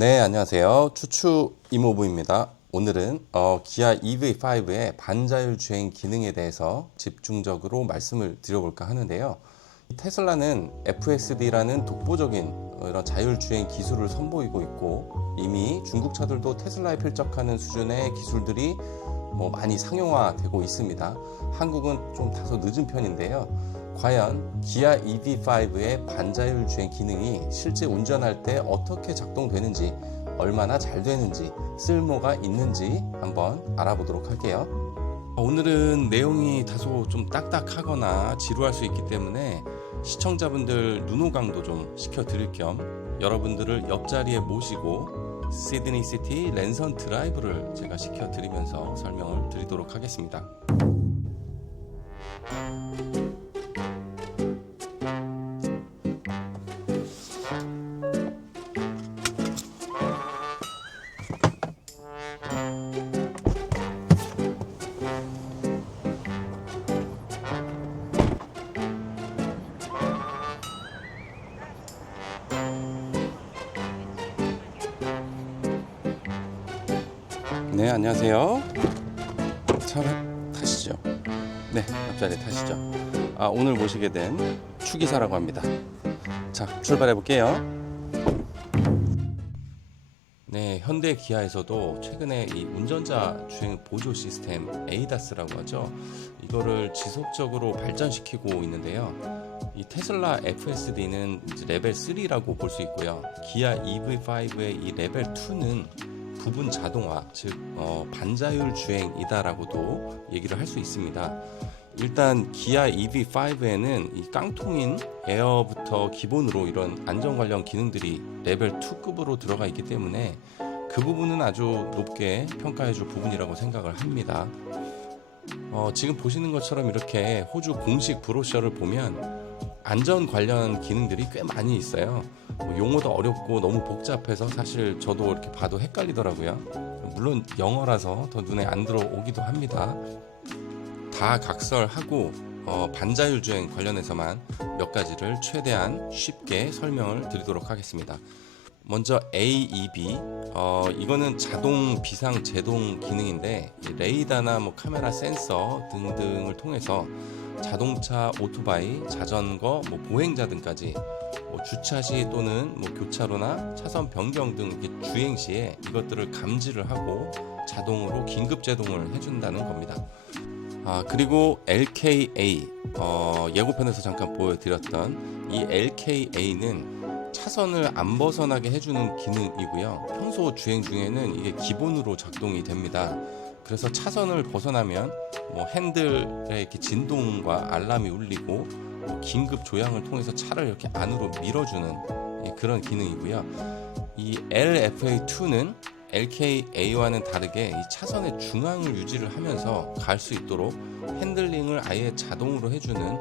네, 안녕하세요. 추추 이모부입니다. 오늘은 기아 EV5의 반자율 주행 기능에 대해서 집중적으로 말씀을 드려볼까 하는데요. 테슬라는 FSD라는 독보적인 이런 자율 주행 기술을 선보이고 있고, 이미 중국 차들도 테슬라에 필적하는 수준의 기술들이 많이 상용화되고 있습니다. 한국은 좀 다소 늦은 편인데요. 과연 기아 EV5의 반자율 주행 기능이 실제 운전할 때 어떻게 작동되는지, 얼마나 잘 되는지, 쓸모가 있는지 한번 알아보도록 할게요. 오늘은 내용이 다소 좀 딱딱하거나 지루할 수 있기 때문에 시청자분들 눈호 강도 좀 시켜드릴 겸 여러분들을 옆자리에 모시고 시드니시티 랜선 드라이브를 제가 시켜드리면서 설명을 드리도록 하겠습니다. 네, 안녕하세요. 차를 타시죠. 네, 앞자리에 타시죠. 오늘 모시게 된 추기사라고 합니다. 자, 출발해 볼게요. 네, 현대 기아에서도 최근에 이 운전자 주행 보조 시스템 ADAS라고 하죠. 이거를 지속적으로 발전시키고 있는데요. 이 테슬라 FSD는 레벨 3라고 볼 수 있고요. 기아 EV5의 이 레벨 2는 부분 자동화, 즉 반자율 주행이다라고도 얘기를 할 수 있습니다. 일단 기아 EV5에는 이 깡통인 에어부터 기본으로 이런 안전 관련 기능들이 레벨 2급으로 들어가 있기 때문에 그 부분은 아주 높게 평가해줄 부분이라고 생각을 합니다. 지금 보시는 것처럼 이렇게 호주 공식 브로셔를 보면 안전 관련 기능들이 꽤 많이 있어요. 용어도 어렵고 너무 복잡해서 사실 저도 이렇게 봐도 헷갈리더라고요. 물론 영어라서 더 눈에 안 들어오기도 합니다. 다 각설하고 반자율 주행 관련해서만 몇 가지를 최대한 쉽게 설명을 드리도록 하겠습니다. 먼저 AEB, 이거는 자동 비상 제동 기능인데 레이더나 카메라 센서 등등을 통해서 자동차, 오토바이, 자전거, 보행자 등까지 주차 시 또는 교차로나 차선 변경 등 주행 시에 이것들을 감지를 하고 자동으로 긴급 제동을 해준다는 겁니다. 그리고 LKA, 예고편에서 잠깐 보여드렸던 이 LKA는 차선을 안 벗어나게 해주는 기능이고요. 평소 주행 중에는 이게 기본으로 작동이 됩니다. 그래서 차선을 벗어나면 핸들에 이렇게 진동과 알람이 울리고 긴급 조향을 통해서 차를 이렇게 안으로 밀어주는 그런 기능이고요. 이 LFA2는 LKA와는 다르게 이 차선의 중앙을 유지를 하면서 갈 수 있도록 핸들링을 아예 자동으로 해주는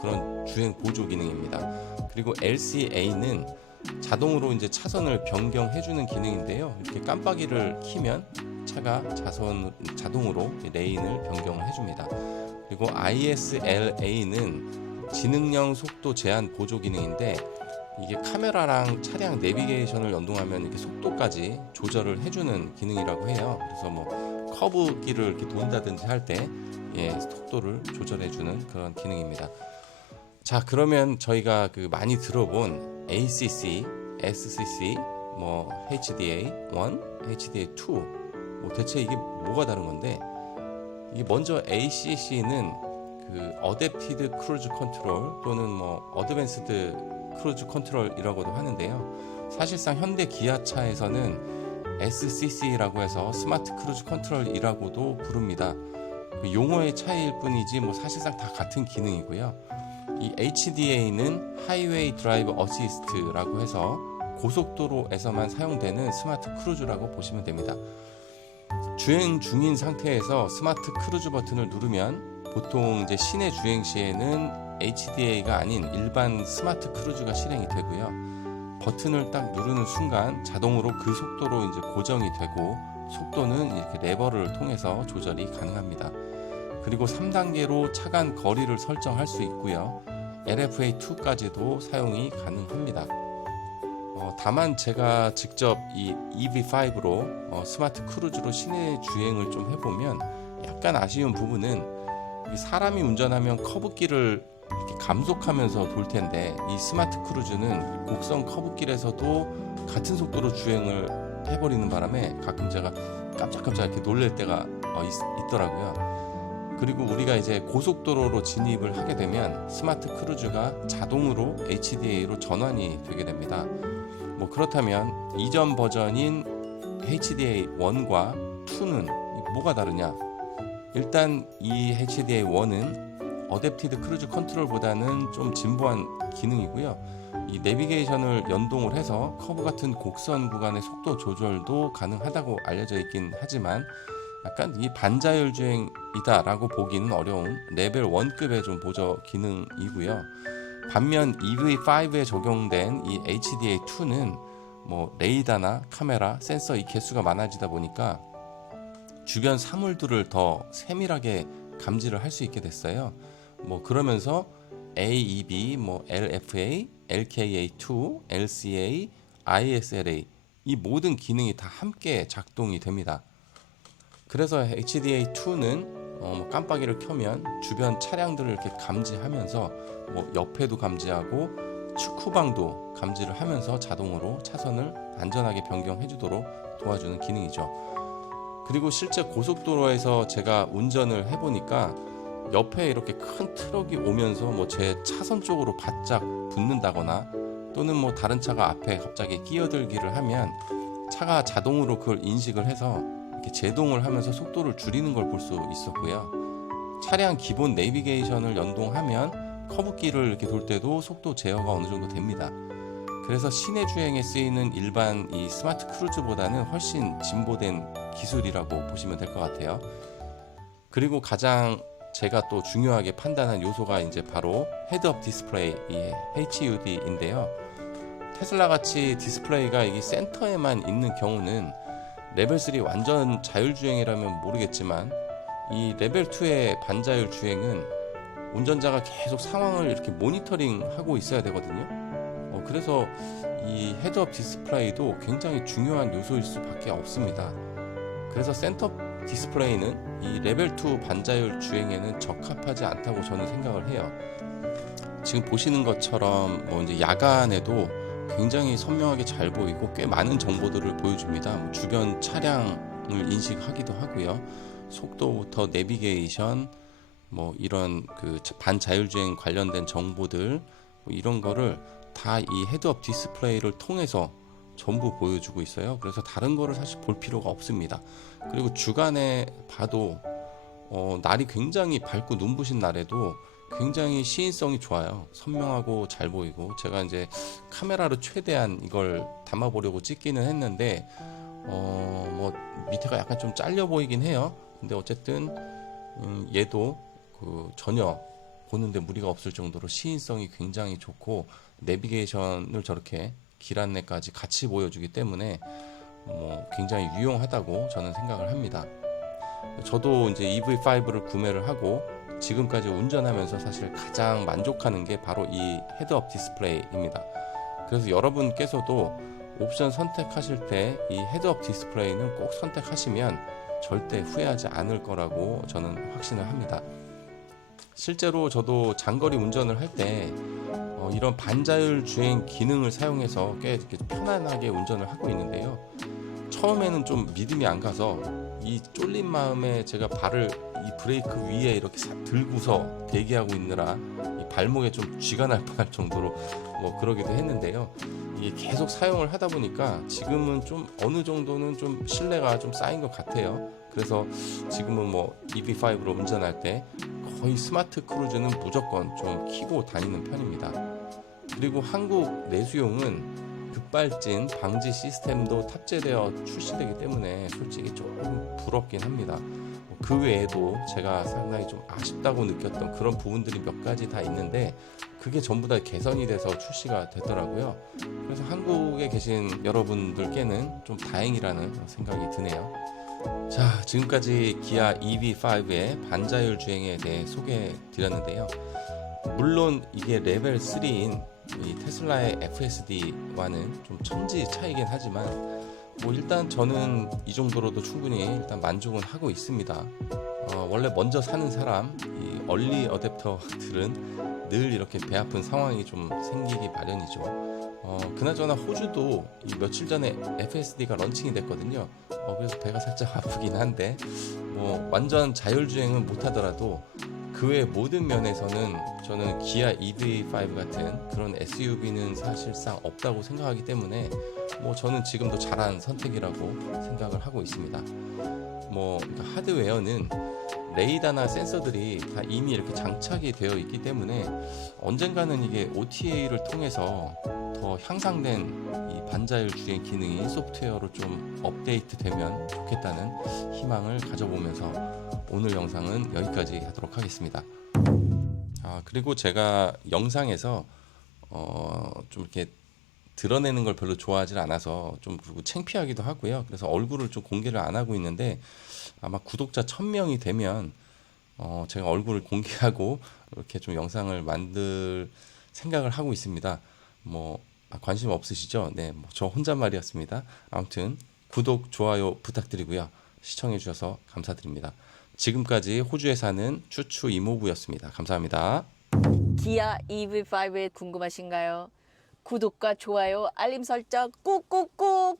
그런 주행 보조 기능입니다. 그리고 LCA는 자동으로 이제 차선을 변경해주는 기능인데요. 이렇게 깜빡이를 켜면 차가 자동으로 레인을 변경을 해줍니다. 그리고 ISLA는 지능형 속도 제한 보조 기능인데 이게 카메라랑 차량 내비게이션을 연동하면 이렇게 속도까지 조절을 해주는 기능이라고 해요. 그래서 커브길을 이렇게 돈다든지 할 때 속도를 조절해주는 그런 기능입니다. 자, 그러면 저희가 많이 들어본 ACC, SCC, HDA1, HDA2 대체 이게 뭐가 다른 건데, 이게 먼저 ACC는 어댑티드 크루즈 컨트롤 또는 어드밴스드 크루즈 컨트롤이라고도 하는데요. 사실상 현대 기아차에서는 SCC라고 해서 스마트 크루즈 컨트롤이라고도 부릅니다. 용어의 차이일 뿐이지 사실상 다 같은 기능이고요. 이 HDA는 하이웨이 드라이브 어시스트라고 해서 고속도로에서만 사용되는 스마트 크루즈라고 보시면 됩니다. 주행 중인 상태에서 스마트 크루즈 버튼을 누르면 보통 이제 시내 주행 시에는 HDA가 아닌 일반 스마트 크루즈가 실행이 되고요. 버튼을 딱 누르는 순간 자동으로 그 속도로 이제 고정이 되고 속도는 이렇게 레버를 통해서 조절이 가능합니다. 그리고 3단계로 차간 거리를 설정할 수 있고요. LFA2까지도 사용이 가능합니다. 다만 제가 직접 이 EV5로 스마트 크루즈로 시내 주행을 좀 해보면 약간 아쉬운 부분은 이 사람이 운전하면 커브길을 이렇게 감속하면서 돌 텐데 이 스마트 크루즈는 곡선 커브길에서도 같은 속도로 주행을 해버리는 바람에 가끔 제가 깜짝깜짝 이렇게 놀랄 때가 있더라고요. 그리고 우리가 이제 고속도로로 진입을 하게 되면 스마트 크루즈가 자동으로 HDA로 전환이 되게 됩니다. 뭐 그렇다면 이전 버전인 HDA 1과 2는 뭐가 다르냐? 일단 이 HDA 1은 어댑티드 크루즈 컨트롤보다는 좀 진보한 기능이고요. 이 내비게이션을 연동을 해서 커브 같은 곡선 구간의 속도 조절도 가능하다고 알려져 있긴 하지만 약간 이 반자율 주행이다라고 보기는 어려운 레벨 1급의 좀 보조 기능이고요. 반면 EV5에 적용된 이 HDA2는 뭐 레이더나 카메라, 센서 이 개수가 많아지다 보니까 주변 사물들을 더 세밀하게 감지를 할 수 있게 됐어요. 뭐 그러면서 AEB, 뭐 LFA, LKA2, LCA, ISLA 이 모든 기능이 다 함께 작동이 됩니다. 그래서 HDA2는 깜빡이를 켜면 주변 차량들을 이렇게 감지하면서 뭐 옆에도 감지하고 측후방도 감지를 하면서 자동으로 차선을 안전하게 변경해 주도록 도와주는 기능이죠. 그리고 실제 고속도로에서 제가 운전을 해보니까 옆에 이렇게 큰 트럭이 오면서 뭐 제 차선 쪽으로 바짝 붙는다거나 또는 뭐 다른 차가 앞에 갑자기 끼어들기를 하면 차가 자동으로 그걸 인식을 해서 이렇게 제동을 하면서 속도를 줄이는 걸 볼 수 있었고요. 차량 기본 내비게이션을 연동하면 커브길을 이렇게 돌 때도 속도 제어가 어느 정도 됩니다. 그래서 시내 주행에 쓰이는 일반 이 스마트 크루즈보다는 훨씬 진보된 기술이라고 보시면 될 것 같아요. 그리고 가장 제가 또 중요하게 판단한 요소가 이제 바로 헤드업 디스플레이, 이 HUD인데요. 테슬라 같이 디스플레이가 이 센터에만 있는 경우는 레벨 3 완전 자율주행이라면 모르겠지만 이 레벨 2의 반자율 주행은 운전자가 계속 상황을 이렇게 모니터링 하고 있어야 되거든요. 그래서 이 헤드업 디스플레이도 굉장히 중요한 요소일 수밖에 없습니다. 그래서 센터 디스플레이는 이 레벨 2 반자율 주행에는 적합하지 않다고 저는 생각을 해요. 지금 보시는 것처럼 뭐 이제 야간에도 굉장히 선명하게 잘 보이고 꽤 많은 정보들을 보여줍니다. 뭐 주변 차량을 인식하기도 하고요. 속도부터 내비게이션, 뭐 이런 그 반자율주행 관련된 정보들 뭐 이런 거를 다 이 헤드업 디스플레이를 통해서 전부 보여주고 있어요. 그래서 다른 거를 사실 볼 필요가 없습니다. 그리고 주간에 봐도 날이 굉장히 밝고 눈부신 날에도 굉장히 시인성이 좋아요. 선명하고 잘 보이고 제가 이제 카메라로 최대한 이걸 담아보려고 찍기는 했는데 뭐 밑에가 약간 좀 잘려 보이긴 해요. 근데 어쨌든 얘도 전혀 보는데 무리가 없을 정도로 시인성이 굉장히 좋고 내비게이션을 저렇게 길 안내까지 같이 보여주기 때문에 뭐 굉장히 유용하다고 저는 생각을 합니다. 저도 이제 EV5를 구매를 하고 지금까지 운전하면서 사실 가장 만족하는 게 바로 이 헤드업 디스플레이입니다. 그래서 여러분께서도 옵션 선택하실 때 이 헤드업 디스플레이는 꼭 선택하시면 절대 후회하지 않을 거라고 저는 확신을 합니다. 실제로 저도 장거리 운전을 할 때 이런 반자율 주행 기능을 사용해서 꽤 이렇게 편안하게 운전을 하고 있는데요. 처음에는 좀 믿음이 안 가서 이 쫄린 마음에 제가 발을 이 브레이크 위에 이렇게 들고서 대기하고 있느라 이 발목에 좀 쥐가 날 뻔할 정도로 뭐 그러기도 했는데요. 이게 계속 사용을 하다 보니까 지금은 좀 어느 정도는 좀 신뢰가 좀 쌓인 것 같아요. 그래서 지금은 뭐 EV5로 운전할 때 거의 스마트 크루즈는 무조건 좀 켜고 다니는 편입니다. 그리고 한국 내수용은 급발진 방지 시스템도 탑재되어 출시되기 때문에 솔직히 조금 부럽긴 합니다. 그 외에도 제가 상당히 좀 아쉽다고 느꼈던 그런 부분들이 몇 가지 다 있는데 그게 전부 다 개선이 돼서 출시가 됐더라고요. 그래서 한국에 계신 여러분들께는 좀 다행이라는 생각이 드네요. 자, 지금까지 기아 EV5의 반자율 주행에 대해 소개해 드렸는데요. 물론 이게 레벨 3인 이 테슬라의 FSD와는 좀 천지 차이긴 하지만 뭐 일단 저는 이 정도로도 충분히 일단 만족은 하고 있습니다. 원래 먼저 사는 사람, 이 얼리 어댑터들은 늘 이렇게 배 아픈 상황이 좀 생기기 마련이죠. 그나저나 호주도 이 며칠 전에 FSD가 런칭이 됐거든요. 그래서 배가 살짝 아프긴 한데 뭐 완전 자율주행은 못하더라도 그 외 모든 면에서는 저는 기아 EV5 같은 그런 SUV는 사실상 없다고 생각하기 때문에 뭐 저는 지금도 잘한 선택이라고 생각을 하고 있습니다. 뭐 그러니까 하드웨어는 레이더나 센서들이 다 이미 이렇게 장착이 되어 있기 때문에 언젠가는 이게 OTA를 통해서 더 향상된 이 반자율 주행 기능이 소프트웨어로 좀 업데이트 되면 좋겠다는 희망을 가져보면서 오늘 영상은 여기까지 하도록 하겠습니다. 그리고 제가 영상에서 좀 이렇게 드러내는 걸 별로 좋아하지 않아서 좀 그리고 창피하기도 하고요. 그래서 얼굴을 좀 공개를 안 하고 있는데 아마 구독자 1000명이 되면 제가 얼굴을 공개하고 이렇게 좀 영상을 만들 생각을 하고 있습니다. 뭐 관심 없으시죠? 네, 뭐 저 혼잣말이었습니다. 아무튼 구독, 좋아요 부탁드리고요. 시청해 주셔서 감사드립니다. 지금까지 호주에 사는 추추 이모부였습니다. 감사합니다. 기아 EV5에 궁금하신가요? 구독과 좋아요, 알림 설정 꾹꾹꾹